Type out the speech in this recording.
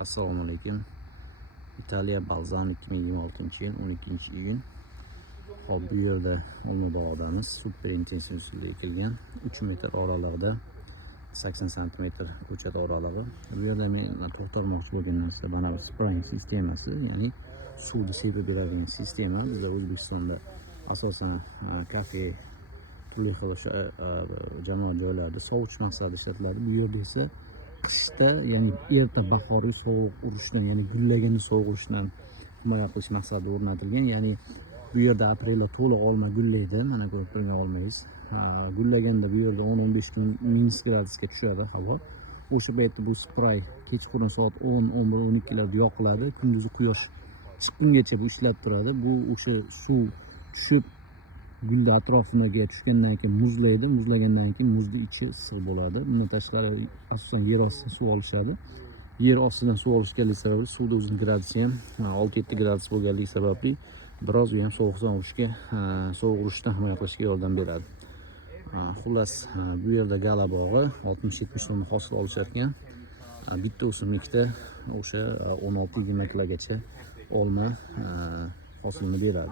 Assalomu alaykum. Italiya Balzan 2026-yil 12-iyun. Hop, bu yerda Olmabog'damiz. Super intensiv usulda ekilgan 3 metr oralig'ida 80 cm ko'chat oralig'i. Bu yerda men to'xtalmoqchi bo'lgan narsa mana bu spraying sistemasi, ya'ni suvni sepib beradigan sistema. Bizda O'zbekistonda asosan kafe, turli xil jamoat joylarida sovutish maqsadida ishlatiladi. Bu yerda esa qishda, ya'ni erta bahoriy sovuq urishdan, ya'ni gullaganda sovuq urishdan himoya qilish maqsadida o'rnatilgan. Ya'ni bu yerda aprelda to'liq olma gullaydi, mana ko'rib turgan olmangiz. Gullaganda bu yerda 10-15 kun minus gradusga tushadi havo. O'sha paytda bu spray kechqurun soat 10, 11, 12 larda yoqiladi. Kunduzi quyosh chiqqungacha bu ishlab turadi. Bu o'sha suv tushib gulni atrofiga tushgandan keyin muzlaydi. Muzlagandan keyin muzni ichi issiq bo'ladi. Bundan tashqari asosan yer ostidan suv olishadi. Yer ostidan suv olishganligi sababli suvda o'zining gradusi ham 6-7 gradus bo'lganligi sababli biroz u ham sovuq urishdan himoya qilishga yordam beradi. Xullas, bu yerda gala bog'i 60-70 tonna hosil olishar ekan. Bitta o'simlikda o'sha 16-20 kilagacha olma hosilni beradi.